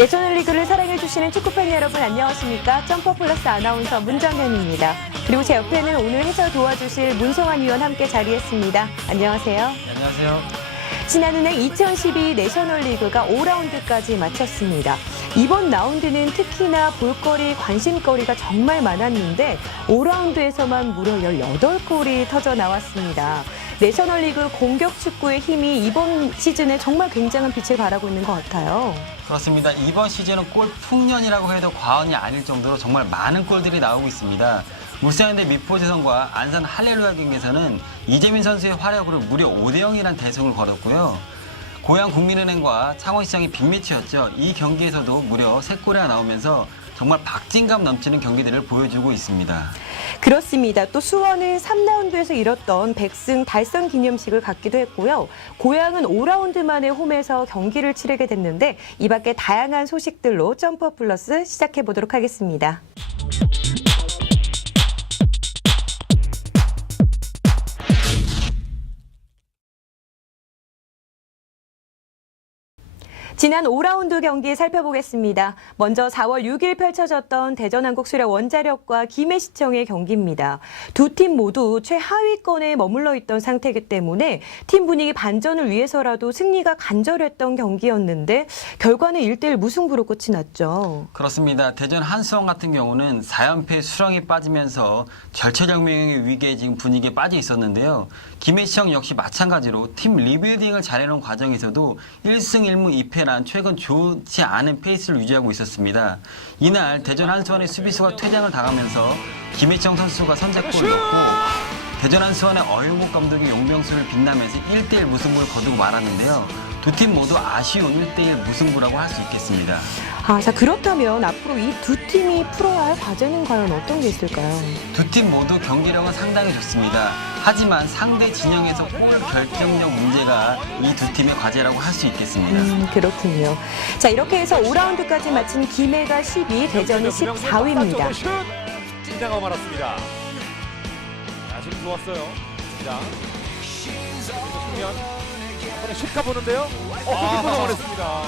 내셔널리그를 사랑해주시는 축구팬 여러분 안녕하십니까? 점퍼플러스 아나운서 문정현입니다. 그리고 제 옆에는 오늘 해설 도와주실 문성환 위원 함께 자리했습니다. 안녕하세요. 안녕하세요. 지난은행 2012 내셔널리그가 5라운드까지 마쳤습니다. 이번 라운드는 특히나 볼거리, 관심거리가 정말 많았는데 5라운드에서만 무려 18골이 터져 나왔습니다. 내셔널리그 공격 축구의 힘이 이번 시즌에 정말 굉장한 빛을 발하고 있는 것 같아요. 그렇습니다. 이번 시즌은 골 풍년이라고 해도 과언이 아닐 정도로 정말 많은 골들이 나오고 있습니다. 울산현대 미포지성과 안산 할렐루야 경기에서는 이재민 선수의 활약으로 무려 5대0이라는 대승을 거뒀고요. 고양 국민은행과 창원시장이 빅매치였죠. 이 경기에서도 무려 3골이 나오면서 정말 박진감 넘치는 경기들을 보여주고 있습니다. 그렇습니다. 또 수원은 3라운드에서 이뤘던 100승 달성 기념식을 갖기도 했고요. 고양은 5라운드 만에 홈에서 경기를 치르게 됐는데 이 밖에 다양한 소식들로 점퍼 플러스 시작해 보도록 하겠습니다. 지난 5라운드 경기 살펴보겠습니다. 먼저 4월 6일 펼쳐졌던 대전한국수력 원자력과 김해시청의 경기입니다. 두 팀 모두 최하위권에 머물러 있던 상태이기 때문에 팀 분위기 반전을 위해서라도 승리가 간절했던 경기였는데 결과는 1대1 무승부로 끝이 났죠. 그렇습니다. 대전 한수원 같은 경우는 4연패 수렁에 빠지면서 절체절명의 위기에 지금 분위기에 빠져 있었는데요. 김해시청 역시 마찬가지로 팀 리빌딩을 잘해놓은 과정에서도 1승 1무 2패라 최근 좋지 않은 페이스를 유지하고 있었습니다. 이날 대전 한수원의 수비수가 퇴장을 당하면서 김해청 선수가 선제골을 넣고 대전 한수원의 어영욱 감독의 용병술을 빛나면서 1대1 무승부를 거두고 말았는데요. 두 팀 모두 아쉬운 1대1 무승부라고 할 수 있겠습니다. 자 그렇다면 앞으로 이 두 팀이 풀어야 할 과제는 과연 어떤 게 있을까요? 두 팀 모두 경기력은 상당히 좋습니다. 하지만 상대 진영에서 골 결정력 문제가 이 두 팀의 과제라고 할 수 있겠습니다. 그렇군요. 자 이렇게 해서 5라운드까지 마친 김해가 10위, 대전이 14위입니다. 긴장하고 말았습니다. 자, 지금 좋았어요. 긴장. 승면 한 번에 슛 가보는데요. 성공했습니다.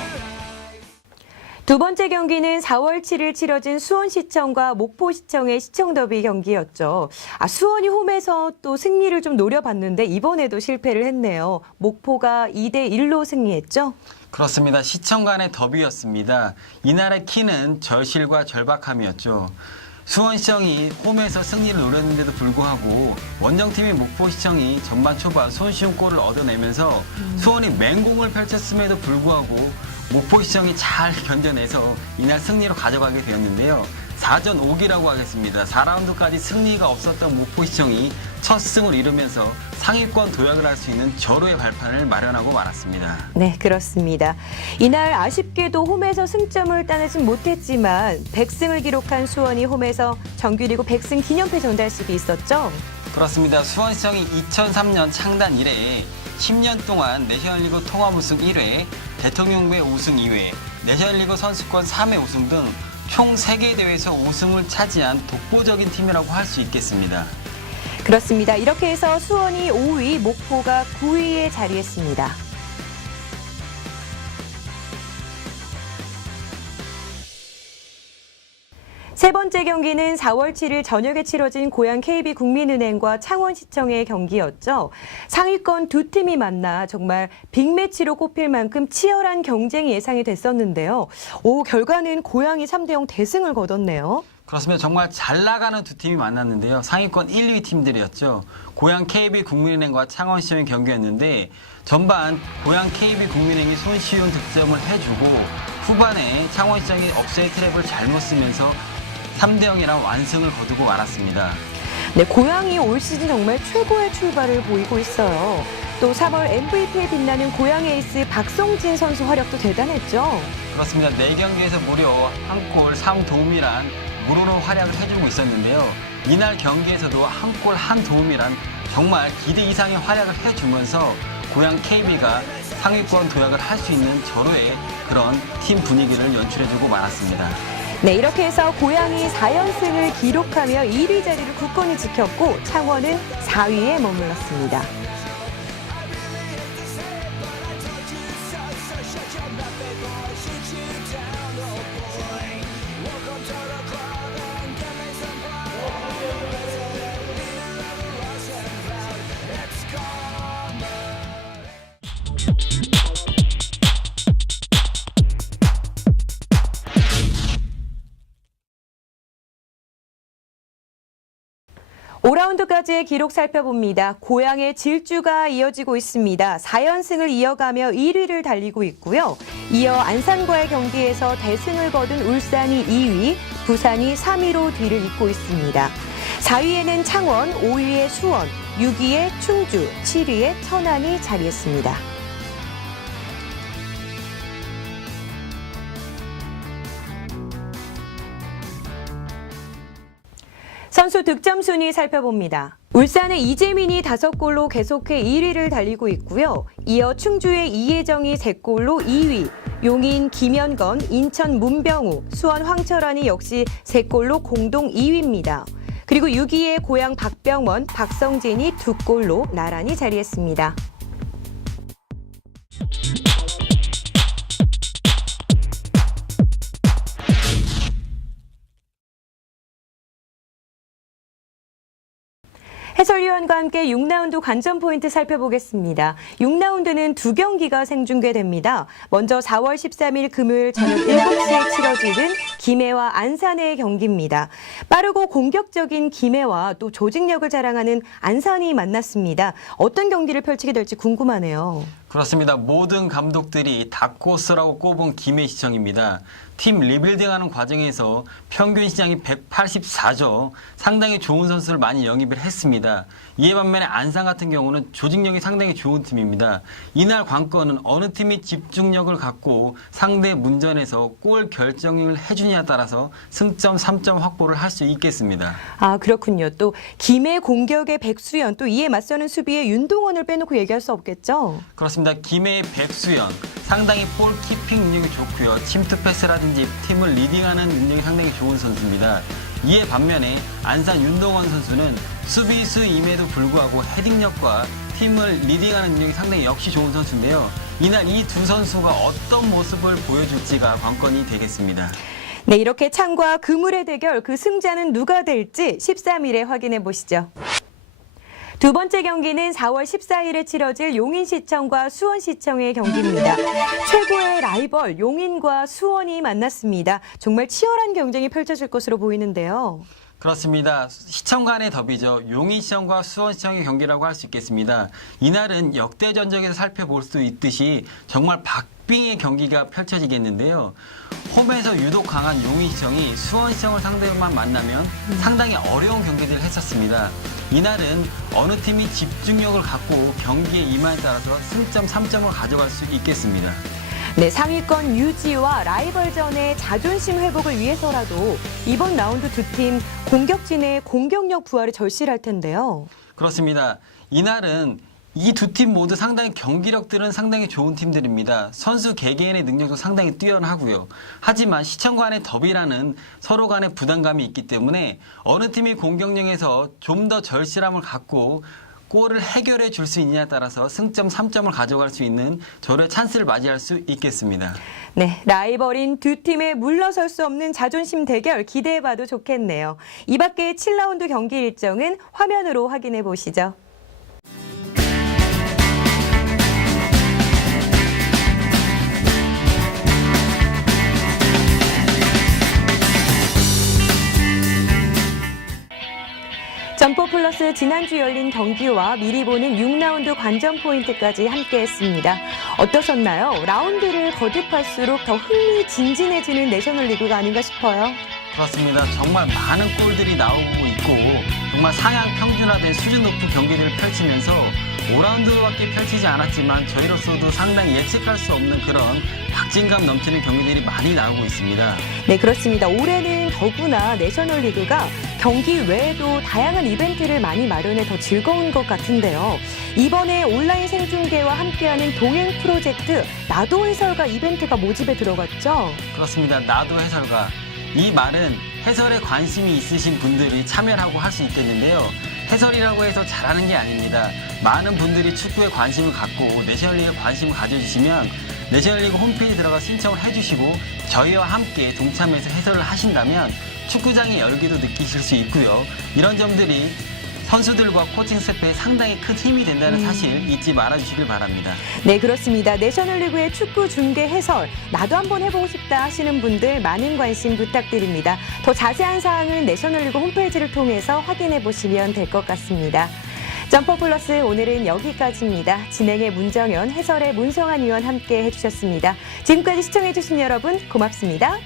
두 번째 경기는 4월 7일 치러진 수원시청과 목포시청의 시청 더비 경기였죠. 수원이 홈에서 또 승리를 좀 노려봤는데 이번에도 실패를 했네요. 목포가 2대1로 승리했죠. 그렇습니다. 시청 간의 더비였습니다. 이날의 키는 절실과 절박함이었죠. 수원시청이 홈에서 승리를 노렸는데도 불구하고 원정팀인 목포시청이 전반 초반 손쉬운 골을 얻어내면서 수원이 맹공을 펼쳤음에도 불구하고 목포시청이 잘 견뎌내서 이날 승리로 가져가게 되었는데요. 4전 5기라고 하겠습니다. 4라운드까지 승리가 없었던 목포시청이 첫 승을 이루면서 상위권 도약을 할 수 있는 절호의 발판을 마련하고 말았습니다. 네, 그렇습니다. 이날 아쉽게도 홈에서 승점을 따내진 못했지만 100승을 기록한 수원이 홈에서 정규리그 100승 기념패 전달식이 있었죠. 그렇습니다. 수원시청이 2003년 창단 이래 10년 동안 내셔널리그 통합 우승 1회, 대통령배 우승 2회, 내셔널리그 선수권 3회 우승 등 총 3개 대회에서 우승을 차지한 독보적인 팀이라고 할 수 있겠습니다. 그렇습니다. 이렇게 해서 수원이 5위, 목포가 9위에 자리했습니다. 세 번째 경기는 4월 7일 저녁에 치러진 고양 KB국민은행과 창원시청의 경기였죠. 상위권 두 팀이 만나 정말 빅매치로 꼽힐 만큼 치열한 경쟁이 예상이 됐었는데요. 결과는 고양이 3대0 대승을 거뒀네요. 그렇습니다. 정말 잘 나가는 두 팀이 만났는데요. 상위권 1, 2위 팀들이었죠. 고양 KB국민은행과 창원시청의 경기였는데 전반 고양 KB국민은행이 손쉬운 득점을 해주고 후반에 창원시청이 억세의 트랩을 잘못 쓰면서 3대0이라 완승을 거두고 말았습니다. 네, 고양이 올 시즌 정말 최고의 출발을 보이고 있어요. 또 3월 MVP에 빛나는 고양 에이스 박성진 선수 활약도 대단했죠. 그렇습니다. 4경기에서 무려 1골 3도움이란 무료로 활약을 해주고 있었는데요. 이날 경기에서도 1골 1도움이란 정말 기대 이상의 활약을 해주면서 고양 KB가 상위권 도약을 할 수 있는 절호의 그런 팀 분위기를 연출해주고 말았습니다. 네, 이렇게 해서 고양이 4연승을 기록하며 1위 자리를 굳건히 지켰고 창원은 4위에 머물렀습니다. 5라운드까지의 기록 살펴봅니다. 고향의 질주가 이어지고 있습니다. 4연승을 이어가며 1위를 달리고 있고요. 이어 안산과의 경기에서 대승을 거둔 울산이 2위, 부산이 3위로 뒤를 잇고 있습니다. 4위에는 창원, 5위에 수원, 6위에 충주, 7위에 천안이 자리했습니다. 선수 득점 순위 살펴봅니다. 울산의 이재민이 5골로 계속해 1위를 달리고 있고요. 이어 충주의 이혜정이 3골로 2위, 용인 김현건, 인천 문병우, 수원 황철환이 역시 3골로 공동 2위입니다. 그리고 6위의 고양 박병원, 박성진이 2골로 나란히 자리했습니다. 해설위원과 함께 6라운드 관전 포인트 살펴보겠습니다. 6라운드는 2경기가 생중계됩니다. 먼저 4월 13일 금요일 저녁 7시에 치러지는 김해와 안산의 경기입니다. 빠르고 공격적인 김해와 또 조직력을 자랑하는 안산이 만났습니다. 어떤 경기를 펼치게 될지 궁금하네요. 그렇습니다. 모든 감독들이 다크호스라고 꼽은 김해시청입니다. 팀 리빌딩하는 과정에서 평균 시장이 184조, 상당히 좋은 선수를 많이 영입을 했습니다. 이에 반면에 안산 같은 경우는 조직력이 상당히 좋은 팀입니다. 이날 관건은 어느 팀이 집중력을 갖고 상대 문전에서 골 결정을 해주냐에 따라서 승점 3점 확보를 할 수 있겠습니다. 아, 그렇군요. 또 김해 공격의 백수연, 또 이에 맞서는 수비의 윤동원을 빼놓고 얘기할 수 없겠죠? 그렇습니다. 김해의 백수연, 상당히 볼 키핑 능력이 좋고요. 침투 패스라든지 팀을 리딩하는 능력이 상당히 좋은 선수입니다. 이에 반면에 안산 윤동원 선수는 수비수임에도 불구하고 헤딩력과 팀을 리딩하는 능력이 상당히 역시 좋은 선수인데요. 이날 이 두 선수가 어떤 모습을 보여줄지가 관건이 되겠습니다. 네, 이렇게 창과 그물의 대결, 그 승자는 누가 될지 13일에 확인해 보시죠. 두 번째 경기는 4월 14일에 치러질 용인시청과 수원시청의 경기입니다. 최고의 라이벌 용인과 수원이 만났습니다. 정말 치열한 경쟁이 펼쳐질 것으로 보이는데요. 그렇습니다. 시청 간의 더비죠. 용인시청과 수원시청의 경기라고 할 수 있겠습니다. 이날은 역대 전적에서 살펴볼 수 있듯이 정말 박빙의 경기가 펼쳐지겠는데요. 홈에서 유독 강한 용인시청이 수원시청을 상대로만 만나면 상당히 어려운 경기들을 했었습니다. 이날은 어느 팀이 집중력을 갖고 경기에 임하에 따라서 승점 3점을 가져갈 수 있겠습니다. 네, 상위권 유지와 라이벌전의 자존심 회복을 위해서라도 이번 라운드 두 팀 공격진의 공격력 부활이 절실할 텐데요. 그렇습니다. 이날은 이 두 팀 모두 상당히 경기력들은 상당히 좋은 팀들입니다. 선수 개개인의 능력도 상당히 뛰어나고요. 하지만 시청 간의 더비라는 서로 간의 부담감이 있기 때문에 어느 팀이 공격력에서 좀 더 절실함을 갖고 골을 해결해 줄 수 있느냐에 따라서 승점 3점을 가져갈 수 있는 저의 찬스를 맞이할 수 있겠습니다. 네, 라이벌인 두 팀의 물러설 수 없는 자존심 대결 기대해봐도 좋겠네요. 이 밖에 7라운드 경기 일정은 화면으로 확인해 보시죠. 점포 플러스 지난주 열린 경기와 미리 보는 6라운드 관전 포인트까지 함께했습니다. 어떠셨나요? 라운드를 거듭할수록 더 흥미진진해지는 내셔널리그가 아닌가 싶어요. 그렇습니다. 정말 많은 골들이 나오고 있고 정말 상향 평준화된 수준 높은 경기를 펼치면서 5라운드밖에 펼치지 않았지만 저희로서도 상당히 예측할 수 없는 그런 박진감 넘치는 경기들이 많이 나오고 있습니다. 네, 그렇습니다. 올해는 더구나 내셔널리그가 경기 외에도 다양한 이벤트를 많이 마련해 더 즐거운 것 같은데요. 이번에 온라인 생중계와 함께하는 동행 프로젝트 나도 해설가 이벤트가 모집에 들어갔죠? 그렇습니다. 나도 해설가. 이 말은 해설에 관심이 있으신 분들이 참여하고 할 수 있겠는데요. 해설이라고 해서 잘하는 게 아닙니다. 많은 분들이 축구에 관심을 갖고 내셔널리그에 관심을 가져주시면 내셔널리그 홈페이지 들어가 신청을 해주시고 저희와 함께 동참해서 해설을 하신다면 축구장의 열기도 느끼실 수 있고요. 이런 점들이 선수들과 코칭 스태프에 상당히 큰 힘이 된다는 사실 잊지 말아주시길 바랍니다. 네, 그렇습니다. 내셔널리그의 축구 중계 해설 나도 한번 해보고 싶다 하시는 분들 많은 관심 부탁드립니다. 더 자세한 사항은 내셔널리그 홈페이지를 통해서 확인해 보시면 될 것 같습니다. 점퍼플러스 오늘은 여기까지입니다. 진행의 문정현, 해설의 문성한 위원 함께 해주셨습니다. 지금까지 시청해주신 여러분 고맙습니다.